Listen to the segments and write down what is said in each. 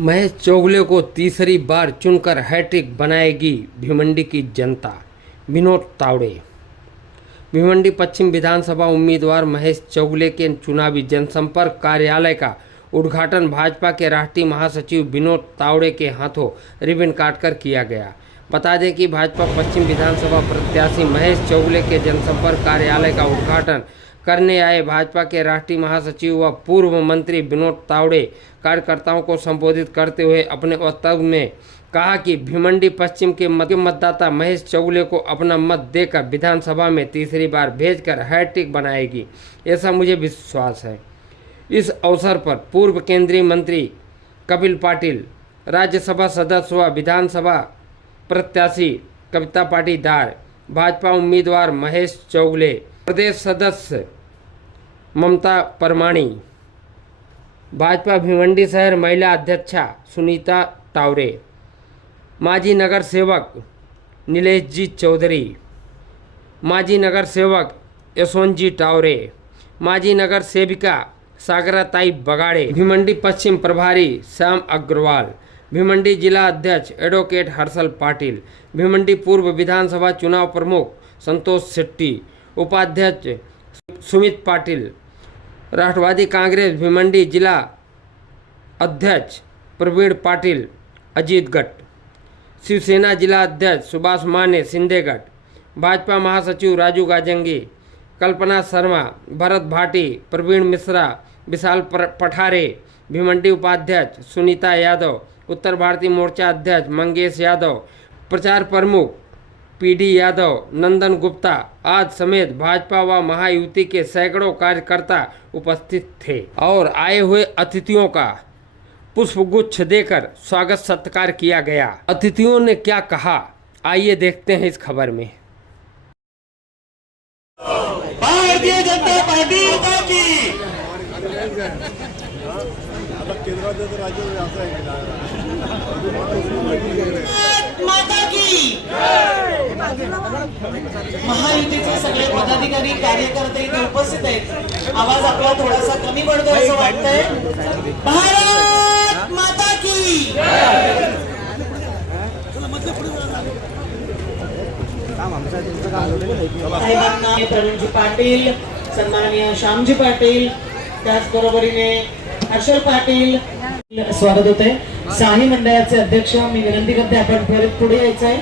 महेश चौगले को तीसरी बार चुनकर हैट्रिक बनाएगी भिवंडी की जनता। विनोद तावड़े। भिवंडी पश्चिम विधानसभा उम्मीदवार महेश चौगले के चुनावी जनसंपर्क कार्यालय का उद्घाटन भाजपा के राष्ट्रीय महासचिव विनोद तावड़े के हाथों रिबन काटकर किया गया। बता दें कि भाजपा पश्चिम विधानसभा प्रत्याशी महेश चौगले के जनसंपर्क कार्यालय का उद्घाटन करने आए भाजपा के राष्ट्रीय महासचिव व पूर्व मंत्री विनोद तावड़े कार्यकर्ताओं को संबोधित करते हुए अपने वक्तव्य में कहा कि भिवंडी पश्चिम के मतदाता महेश चौगले को अपना मत देकर विधानसभा में तीसरी बार भेजकर हैट्रिक बनाएगी, ऐसा मुझे विश्वास है। इस अवसर पर पूर्व केंद्रीय मंत्री कपिल पाटिल, राज्यसभा सदस्य व विधानसभा प्रत्याशी कविता पाटीदार, भाजपा उम्मीदवार महेश चौगले, प्रदेश सदस्य ममता परमाणी, भाजपा भिवंडी शहर महिला अध्यक्षा सुनीता टावरे, माजी नगर सेवक नीलेश जी चौधरी, माजी नगर सेवक यशवंत जी टावरे, माजी नगर सेविका सागराताई बगाड़े, भिवंडी पश्चिम प्रभारी श्याम अग्रवाल, भिवंडी जिला अध्यक्ष एडवोकेट हर्षल पाटिल, भिवंडी पूर्व विधानसभा चुनाव प्रमुख संतोष शेट्टी, उपाध्यक्ष सुमित पाटिल, राष्ट्रवादी कांग्रेस भिवंडी जिला अध्यक्ष प्रवीण पाटिल अजीतगढ़, शिवसेना जिला अध्यक्ष सुभाष माने सिंधेगढ़, भाजपा महासचिव राजू गाजंगी, कल्पना शर्मा, भरत भाटी, प्रवीण मिश्रा, विशाल पठारे, भिवंडी उपाध्यक्ष सुनीता यादव, उत्तर भारतीय मोर्चा अध्यक्ष मंगेश यादव, प्रचार प्रमुख पीडी यादव, नंदन गुप्ता आज समेत भाजपा व महायुति के सैकड़ों कार्यकर्ता उपस्थित थे और आए हुए अतिथियों का पुष्पगुच्छ देकर स्वागत सत्कार किया गया। अतिथियों ने क्या कहा, आइए देखते हैं इस खबर में। भारतीय जनता पार्टी की माता की महायुतीचे सगळे पदाधिकारी कार्यकर्ते इथे उपस्थित आहेत। आवाज आपला थोडासा कमी पडतो असं वाटतंय। भारत माता की साहेबांना प्रवीणजी पाटील, सन्माननीय श्यामजी पाटील, त्याचबरोबरीने हर्षल पाटील स्वागत होते। शाही मंडळाचे अध्यक्ष मी विनंती करते आपण परत पुढे यायचं आहे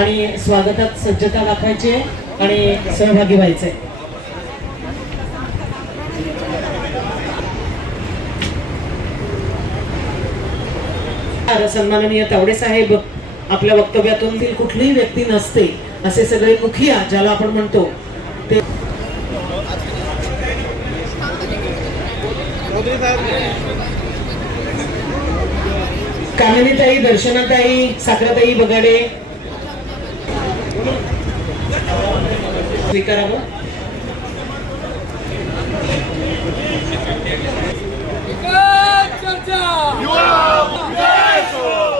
आणि स्वागतात सज्जता दाखवायची आहे आणि सहभागी व्हायचंय। सन्माननीय तावडे साहेब आपल्या वक्तव्यातून कुठलीही व्यक्ती नसते असे सगळे मुखिया ज्याला आपण म्हणतो ते कामिनीताई, दर्शनाताई, साखराताई बगाडे स्वीकारावं।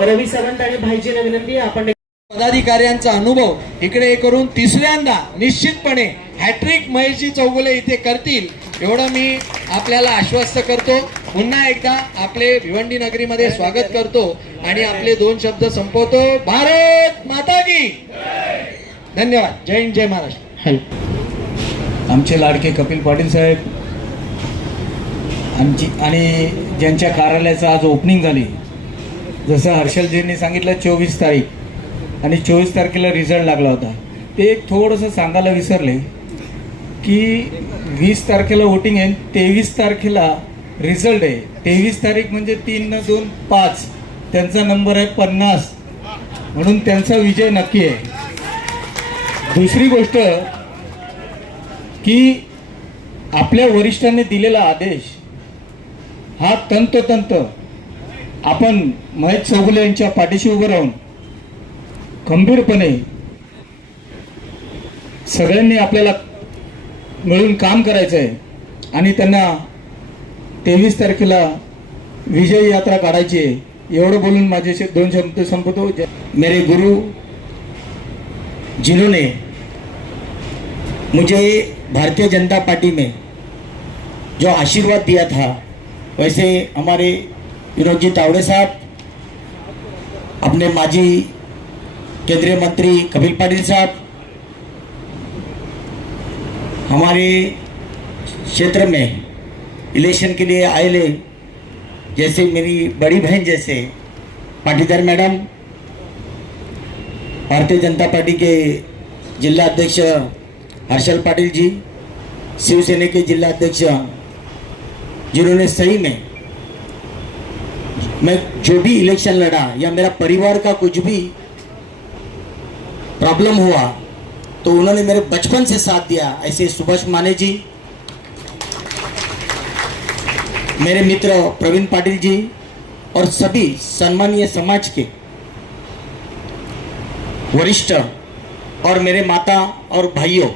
रवी सावंत आणि भाईजींना विनंती आपण पदाधिकाऱ्यांचा अनुभव इकडे करून तिसऱ्यांदा निश्चितपणे हॅट्रिक महेशजी चौगुले इथे करतील एवढं मी आपल्याला आश्वस्त करतो। पुन्हा एकदा आपले भिवंडी नगरीमध्ये स्वागत करतो आणि आपले दोन शब्द संपवतो। भारत माता की धन्यवाद। जय हिंद, जय महाराष्ट्र। आमचे लाडके कपिल पाटील साहेब आमची आणि ज्यांच्या कार्यालयाचं आज ओपनिंग झाली, जसं हर्षलजींनी सांगितलं 24 तारीख आणि 24 तारखेला रिझल्ट लागला होता। ते एक थोडंसं सांगायला विसरले की 20 तारखेला वोटिंग आहे, 23 तारखेला रिझल्ट आहे। 23 तारीख म्हणजे 3-2-5 त्यांचा नंबर आहे 50, म्हणून त्यांचा विजय नक्की आहे। दुसरी गोष्ट की आपल्या वरिष्ठांनी दिलेला आदेश हा तंतोतंत आपण महेश चौगुले यांच्या पाठीशी उभं राहून खंबीरपणे सगळ्यांनी आपल्याला मिळून काम करायचं आहे आणि त्यांना 23 तारखेला विजय यात्रा काढायची आहे। एवढं बोलून माझे दोन शब्द संपवतो। मेरे गुरु जिन्होंने मुझे भारतीय जनता पार्टी में जो आशीर्वाद दिया था, वैसे हमारे विनोद जी तावड़े साहब अपने माजी केंद्रीय मंत्री कपिल पाटिल साहब, हमारे क्षेत्र में इलेक्शन के लिए आए ले, जैसे मेरी बड़ी बहन जैसे पाटीदार मैडम, भारतीय जनता पार्टी के जिला अध्यक्ष हर्षल पाटिल जी, शिवसेना के जिला अध्यक्ष, जिन्होंने सही में मैं जो भी इलेक्शन लड़ा या मेरा परिवार का कुछ भी प्रॉब्लम हुआ तो उन्होंने मेरे बचपन से साथ दिया, ऐसे सुभाष माने जी, मेरे मित्र प्रवीण पाटिल जी और सभी सम्मानीय समाज के वरिष्ठ और मेरे माता और भाइयों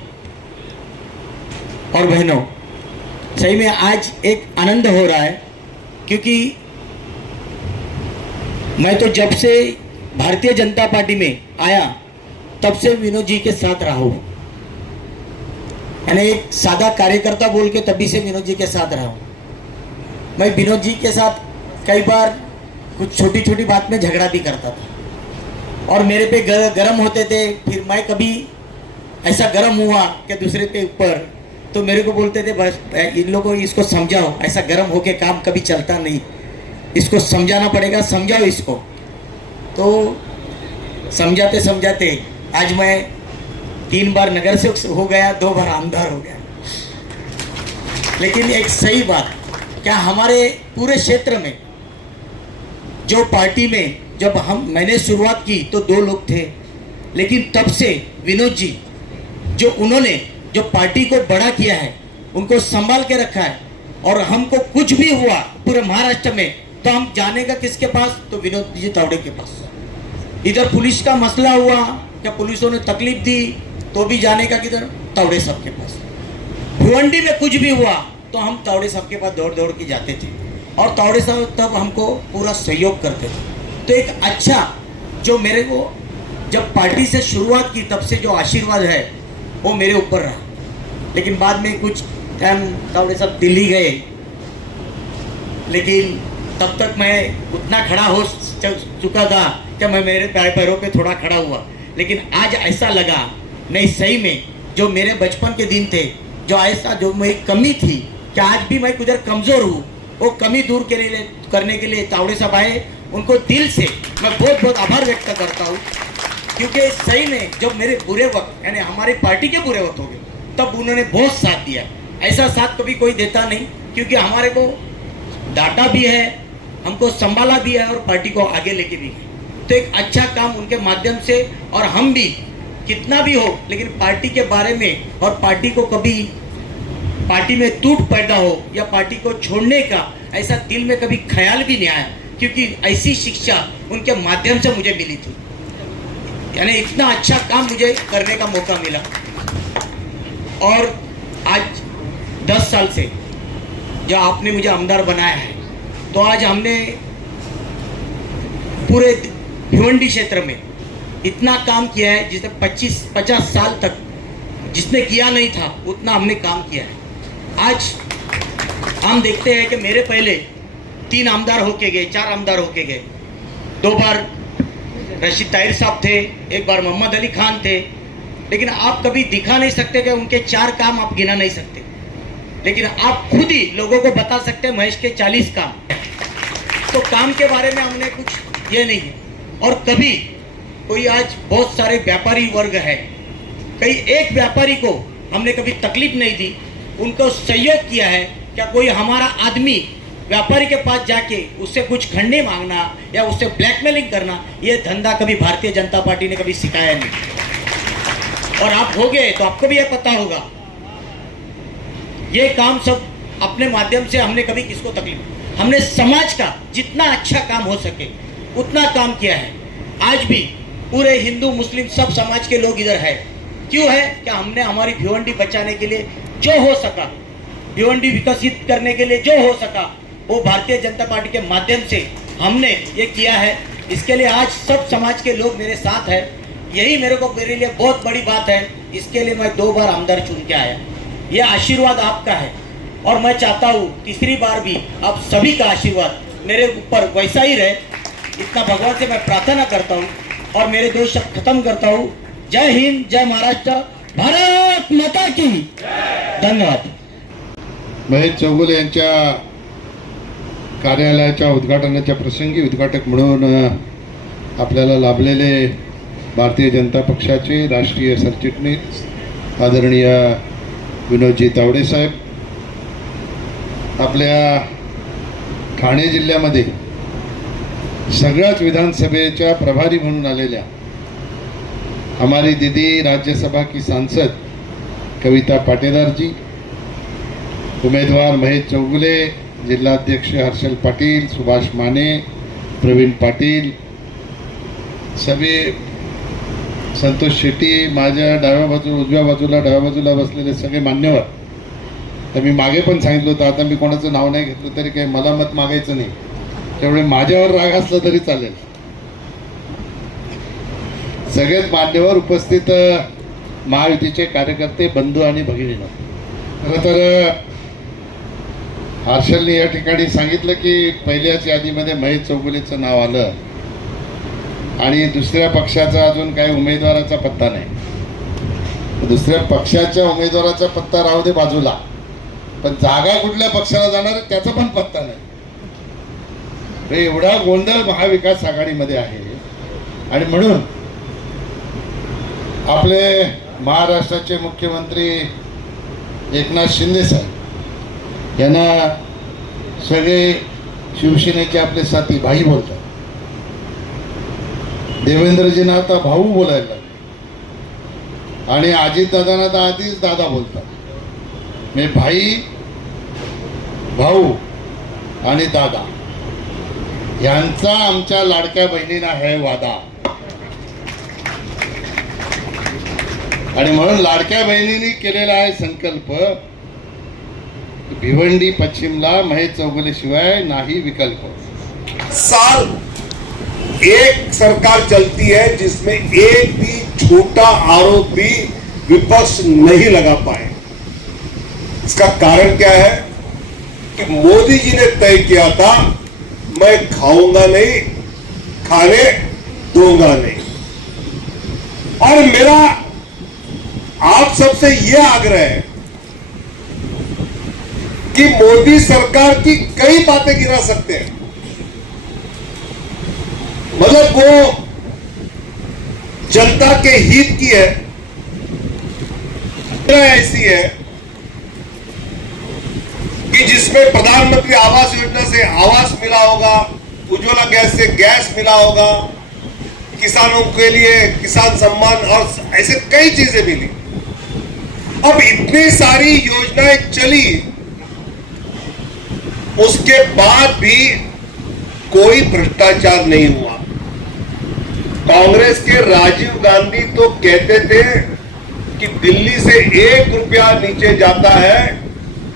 और बहनों, सही में आज एक आनंद हो रहा है, क्योंकि मैं तो जब से भारतीय जनता पार्टी में आया तब से विनोद जी के साथ रहा हूँ। मैंने एक सादा कार्यकर्ता बोल के तभी से विनोद जी के साथ रहा हूँ। मैं विनोद जी के साथ कई बार कुछ छोटी छोटी बात में झगड़ा भी करता था और मेरे पे गरम होते थे। फिर मैं कभी ऐसा गरम हुआ कि दूसरे पे ऊपर, तो मेरे को बोलते थे बस इन लोगों को इसको समझाओ, ऐसा गरम होके काम कभी चलता नहीं, इसको समझाना पड़ेगा, समझाओ इसको। तो समझाते समझाते आज मैं 3 बार नगर सेवक हो गया, 2 बार आमदार हो गया। लेकिन एक सही बात, क्या हमारे पूरे क्षेत्र में जो पार्टी में जब मैंने शुरुआत की तो 2 लोग थे, लेकिन तब से विनोद जी जो उन्होंने जो पार्टी को बड़ा किया है, उनको संभाल के रखा है। और हमको कुछ भी हुआ पूरे महाराष्ट्र में तो हम जानेगा किसके पास, तो विनोद जी तावड़े के पास। इधर पुलिस का मसला हुआ, क्या पुलिसों ने तकलीफ दी, तो भी जाने का किधर, तावड़े साहब के पास। भिवंडी में कुछ भी हुआ तो हम तावड़े साहब के पास दौड़ दौड़ के जाते थे और तावड़े साहब तब हमको पूरा सहयोग करते थे। तो एक अच्छा जो मेरे को जब पार्टी से शुरुआत की तब से जो आशीर्वाद है वो मेरे ऊपर रहा। लेकिन बाद में कुछ टाइम तावड़े साहब दिल्ली गए, लेकिन तब तक मैं उतना खड़ा हो चुका था कि मैं मेरे पैरों पे थोड़ा खड़ा हुआ। लेकिन आज ऐसा लगा नहीं, सही में जो मेरे बचपन के दिन थे, जो ऐसा जो मेरी कमी थी कि आज भी मैं कुछ कमज़ोर हूँ, वो कमी दूर करने के लिए तावड़े साहब आए। उनको दिल से मैं बहुत बहुत आभार व्यक्त करता हूँ, क्योंकि सही में जब मेरे बुरे वक्त यानी हमारी पार्टी के बुरे वक्त हो गए तब उन्होंने बहुत साथ दिया। ऐसा साथ कभी कोई देता नहीं, क्योंकि हमारे को डांटा भी है, हमको संभाला भी है और पार्टी को आगे लेके भी गए। तो एक अच्छा काम उनके माध्यम से, और हम भी कितना भी हो लेकिन पार्टी के बारे में और पार्टी को कभी पार्टी में टूट पैदा हो या पार्टी को छोड़ने का ऐसा दिल में कभी ख्याल भी नहीं आया, क्योंकि ऐसी शिक्षा उनके माध्यम से मुझे मिली थी। यानी इतना अच्छा काम मुझे करने का मौका मिला। और आज 10 साल से जो आपने मुझे आमदार बनाया है, तो आज हमने पूरे भिवंडी क्षेत्र में इतना काम किया है जिसने 50 साल तक जिसने किया नहीं था उतना हमने काम किया है। आज हम देखते हैं कि मेरे पहले 3 आमदार होके गए, 4 आमदार होके गए। 2 बार रशीद ताहिर साहब थे, 1 बार मोहम्मद अली खान थे, लेकिन आप कभी दिखा नहीं सकते कि उनके 4 काम आप गिना नहीं सकते। लेकिन आप खुद ही लोगों को बता सकते हैं महेश के 40 काम। तो काम के बारे में हमने कुछ ये नहीं है। और कभी कोई आज बहुत सारे व्यापारी वर्ग है, कई एक व्यापारी को हमने कभी तकलीफ नहीं दी, उनको सहयोग किया है। क्या कोई हमारा आदमी व्यापारी के पास जाके उससे कुछ खंडे मांगना या उससे ब्लैकमेलिंग करना, ये धंधा कभी भारतीय जनता पार्टी ने कभी सिखाया नहीं। और आप हो गए तो आपको भी ये पता होगा, ये काम सब अपने माध्यम से हमने कभी किसको तकलीफ, हमने समाज का जितना अच्छा काम हो सके उतना काम किया है। आज भी पूरे हिंदू मुस्लिम सब समाज के लोग इधर है। क्यों है? क्या हमने हमारी भिवंडी बचाने के लिए जो हो सका, भिवंडी विकसित करने के लिए जो हो सका, वो भारतीय जनता पार्टी के माध्यम से हमने ये किया है। इसके लिए आज सब समाज के लोग मेरे साथ हैं। यही मेरे लिए बहुत बड़ी बात है। इसके लिए मैं 2 बार आमदार चुन के आया। ये आशीर्वाद आपका है और मैं चाहता हूँ तीसरी बार भी आप सभी का आशीर्वाद मेरे ऊपर वैसा ही रहे। इतना भगवान से मैं प्रार्थना करता हूँ और मेरे दो शब्द खत्म करता हूँ। जय हिंद, जय महाराष्ट्र, भारत माता की। धन्यवाद। महेश चौगुले यांच्या कार्यालयाच्या उद्घाटनाच्या प्रसंगी उद्घाटक म्हणून आपल्याला लाभलेले भारतीय जनता पक्षाचे राष्ट्रीय सरचिटणीस आदरणीय विनोदजी तावडे साहेब, आपल्या ठाणे जिल्ह्यामध्ये सगळ्याच विधानसभेच्या प्रभारी म्हणून आलेल्या हमारी दीदी राज्यसभा की सांसद कविता पाटेदार जी, उम्मीदवार महेश चौगुले, जिल्हाध्यक्ष हर्षल पाटील, सुभाष माने, प्रवीण पाटील, सभी संतोष शेट्टी, माझ्या डाव्या बाजू उजव्या बाजूला बसलेले सगळे मान्यवर. तर मी मागे पण सांगितलं होतं, आता मी कोणाचं नाव नाही घेतलं तरी काही मला मत मागायचं नाही, त्यामुळे माझ्यावर राग असला तरी चालेल. सगळेच मान्यवर उपस्थित महायुतीचे कार्यकर्ते, बंधू आणि भगिनींनो, खरं तर हर्षलने या ठिकाणी सांगितलं की पहिल्याच यादीमध्ये महेश चौगुलेचं नाव आलं आणि दुसऱ्या पक्षाचा अजून काही उमेदवाराचा पत्ता नाही. दुसऱ्या पक्षाच्या उमेदवाराचा पत्ता राहू दे बाजूला, पण जागा कुठल्या पक्षाला जाणार आहे त्याचा पण पत्ता नाही. एवढा गोंधळ महाविकास आघाडीमध्ये आहे. आणि म्हणून आपले महाराष्ट्राचे मुख्यमंत्री एकनाथ शिंदे साहेब यांना सगळे शिवसेनेचे आपले साथी भाई बोलतात. देवेंद्रजींना आता भाऊ बोलायला लागले आणि अजितदादांना तर आधीच दादा बोलतात. मी भाई, भाऊ आणि दादा यांचा आमच्या लाडक्या बहिणींना आहे वादा. आणि म्हणून लाडक्या बहिणींनी केलेला आहे संकल्प, भिवंडी पश्चिमला महेश चौगुले शिवाय नाही विकल्प. साल एक सरकार चलती है जिसमें एक भी छोटा आरोप भी विपक्ष नहीं लगा पाए. इसका कारण क्या है कि मोदी जी ने तय किया था मैं खाऊंगा नहीं, खाने दूंगा नहीं. और मेरा आप सबसे यह आग्रह है कि मोदी सरकार की कई बातें गिना सकते हैं, मतलब वो जनता के हित की है, ऐसी है कि जिसमें प्रधानमंत्री आवास योजना से आवास मिला होगा, उज्ज्वला गैस से गैस मिला होगा, किसानों के लिए किसान सम्मान और ऐसे कई चीजें मिली. अब इतनी सारी योजनाएं चली, उसके बाद भी कोई भ्रष्टाचार नहीं हुआ. कांग्रेस के राजीव गांधी तो कहते थे कि दिल्ली से 1 रुपया नीचे जाता है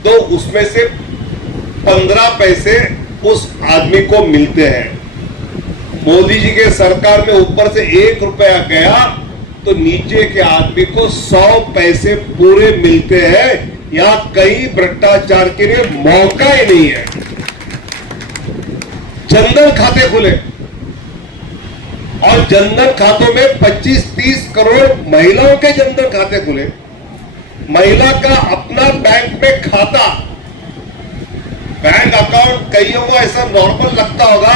तो उसमें से 15 पैसे उस आदमी को मिलते हैं. मोदी जी के सरकार में ऊपर से 1 रुपया गया तो नीचे के आदमी को 100 पैसे पूरे मिलते हैं. यहां कहीं भ्रष्टाचार के लिए मौका ही नहीं है. जनधन खाते खुले और जनधन खातों में 25-30 करोड़ महिलाओं के जनधन खाते खुले. महिला का अपना बैंक में खाता, बैंक अकाउंट कईयों को ऐसा नॉर्मल लगता होगा,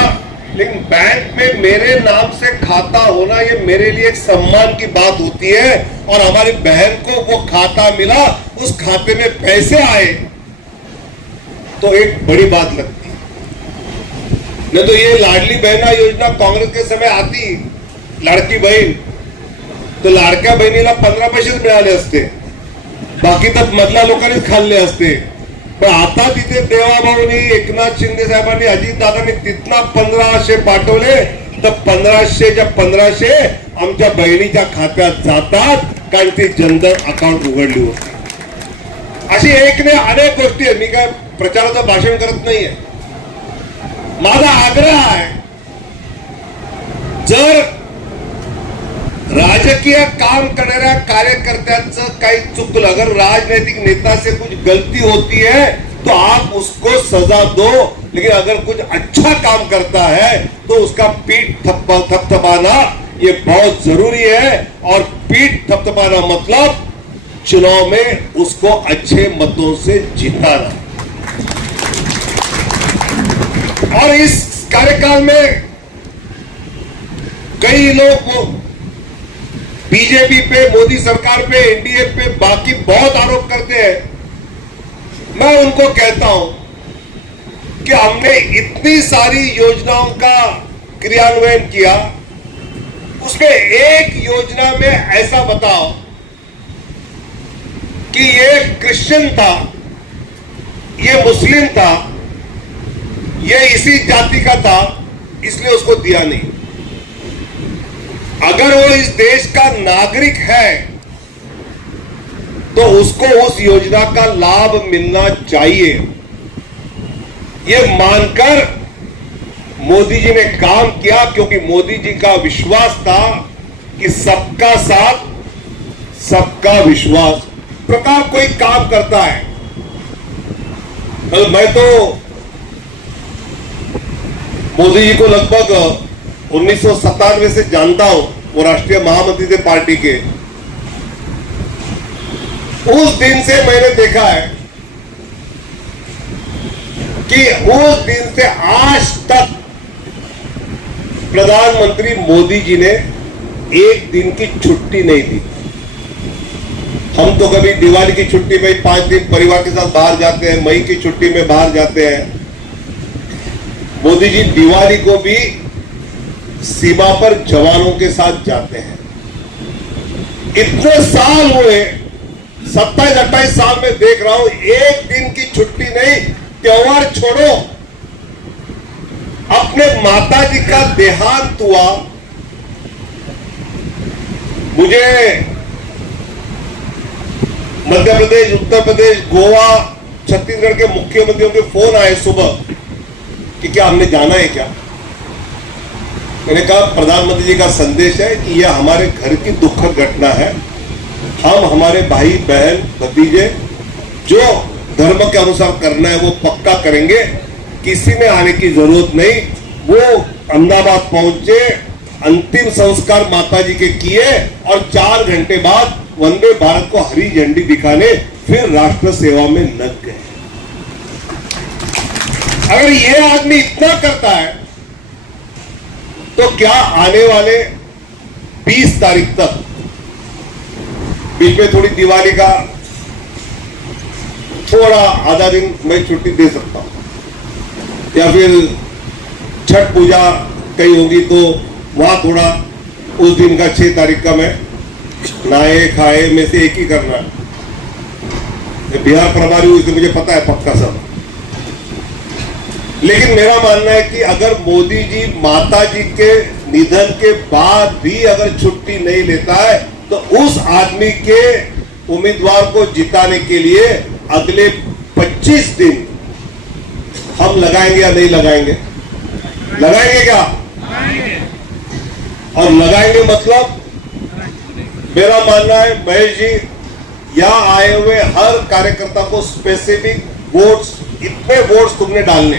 लेकिन बैंक में मेरे नाम से खाता होना ये मेरे लिए एक सम्मान की बात होती है. और हमारी बहन को वो खाता मिला, उस खाते में पैसे आए तो एक बड़ी बात लगती है. नहीं तो ये लाडली बहना योजना काँग्रेस के समय आती, लाडकी बहीण, तो लाडक्या बहिणीला 15 पैसेच मिळाले असते, बाकी तर मधल्या लोकांनीच खाल्ले असते. पण आता तिथे देवाभाऊनी, एकनाथ शिंदे साहेबांनी, अजितदादांनी तिथना 1500 पाठवले, तर 1500च्या 1500 आमच्या बहिणीच्या खात्यात जातात, कारण ती जनधन अकाउंट उघडली होती. अशी एक ने अनेक गोष्टी आहे. मी काय प्रचाराचं भाषण करत नाहीये. माझा आग्रह आहे, जर राजकीय काम करणाऱ्या कार्यकर्त्यांचं काही चुकलं, अगर राजनीतिक नेता से कुछ गलती होती है तो आप उसको सजा दो, लेकिन अगर कुछ अच्छा काम करता है तो उसका पीठ थपथपाना ये बहुत जरूरी है। और पीठ थपथपाना मतलब चुनाव में उसको अच्छे मतों से जिताना। और इस कार्यकाल में कई लोग बीजेपी पे, मोदी सरकार पे, एनडीए पे बाकी बहुत आरोप करते हैं। मैं उनको कहता हूं कि हमने इतनी सारी योजनाओं का क्रियान्वयन किया, उसमें एक योजना में ऐसा बताओ कि ये क्रिश्चियन था, ये मुस्लिम था, ये इसी जाति का था, इसलिए उसको दिया नहीं। अगर वो इस देश का नागरिक है तो उसको उस योजना का लाभ मिलना चाहिए, ये मानकर मोदी जी ने काम किया। क्योंकि मोदी जी का विश्वास था कि सबका साथ सबका विश्वास। प्रकार कोई काम करता है, मैं तो मोदी जी को लगभग 1997 से जानता हूं, वो राष्ट्रीय महामंत्री थे पार्टी के। उस दिन से मैंने देखा है कि उस दिन से आज तक प्रधानमंत्री मोदी जी ने एक दिन की छुट्टी नहीं दी। हम तो कभी दिवाली की छुट्टी में 5 दिन परिवार के साथ बाहर जाते हैं, मई की छुट्टी में बाहर जाते हैं। मोदी जी दिवाली को भी सीमा पर जवानों के साथ जाते हैं। इतने साल हुए, 27-28 साल में देख रहा हूं, एक दिन की छुट्टी नहीं। त्योहार छोड़ो, अपने माता जी का देहांत हुआ, मुझे मध्य प्रदेश, उत्तर प्रदेश, गोवा, छत्तीसगढ़ के मुख्यमंत्रियों के फोन आए सुबह कि क्या हमने जाना है क्या। मैंने कहा प्रधानमंत्री जी का संदेश है कि यह हमारे घर की दुखद घटना है। हम हमारे भाई बहन भतीजे जो धर्म के अनुसार करना है वो पक्का करेंगे, किसी में आने की जरूरत नहीं। वो अहमदाबाद पहुंचे, अंतिम संस्कार माताजी के किए और 4 घंटे बाद वंदे भारत को हरी झंडी दिखाने फिर राष्ट्र सेवा में लग गए। अगर ये आदमी इतना करता है तो क्या आने वाले 20 तारीख तक, बीच में थोड़ी दिवाली का थोड़ा आधा दिन मैं छुट्टी दे सकता हूं, या फिर छठ पूजा कहीं होगी तो वहां थोड़ा उस दिन का 6 तारीख का मैं नहाए खाए में से एक ही करना है। बिहार प्रभारी हुई तो मुझे पता है पक्का सब। लेकिन मेरा मानना है कि अगर मोदी जी माता जी के निधन के बाद भी अगर छुट्टी नहीं लेता है तो उस आदमी के उम्मीदवार को जिताने के लिए अगले 25 दिन हम लगाएंगे या नहीं लगाएंगे? लगाएंगे क्या? और लगाएंगे मतलब मेरा मानना है महेश जी, यहां आए हुए हर कार्यकर्ता को स्पेसिफिक वोट्स, इतने वोट्स तुमने डालने,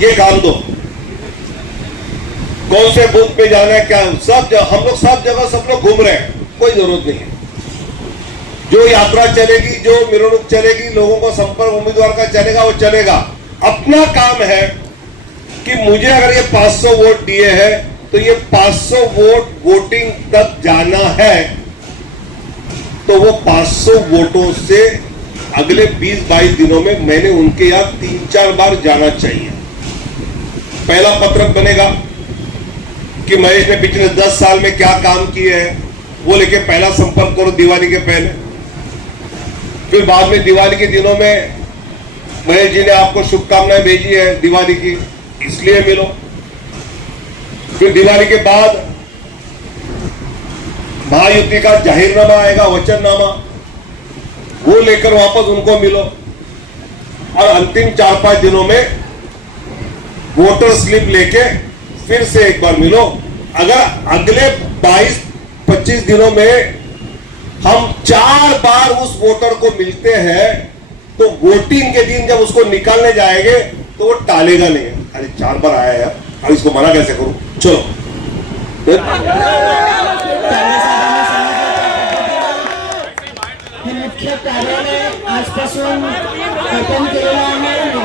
ये काम दो। कौन से बूथ पे जाना है, क्या, सब हम लोग सब जगह सब लोग घूम रहे हैं, कोई जरूरत नहीं है। जो यात्रा चलेगी, जो मिरवणूक चलेगी, लोगों को संपर्क उम्मीदवार का चलेगा, वो चलेगा। अपना काम है कि मुझे अगर ये 500 वोट दिए हैं तो ये 500 वोट वोटिंग तक जाना है, तो वो 500 वोटों से अगले 20-22 दिनों में मैंने उनके यहां 3-4 बार जाना चाहिए। पहला पत्रक बनेगा कि महेश ने पिछले 10 साल में क्या काम किए हैं, वो लेके पहला संपर्क करो दिवाली के पहले। फिर बाद में दिवाली के दिनों में महेश जी ने आपको शुभकामनाएं भेजी है दिवाली की, इसलिए मिलो। फिर दिवाली के बाद महायुति का जाहिरनामा आएगा, वचननामा, वो लेकर वापस उनको मिलो। और अंतिम 4-5 दिनों में वोटर स्लिप लेके फिर से एक बार मिलो। अगर अगले 22-25 दिनों में हम 4 बार उस वोटर को मिलते हैं तो वोटिंग के दिन जब उसको निकालने जाएंगे तो वो टालेगा नहीं। अरे 4 बार आया है, अब इसको मना कैसे करूं? चलो हे मुख्य कार्यालय आजपासून ओपन केलेलं आहे।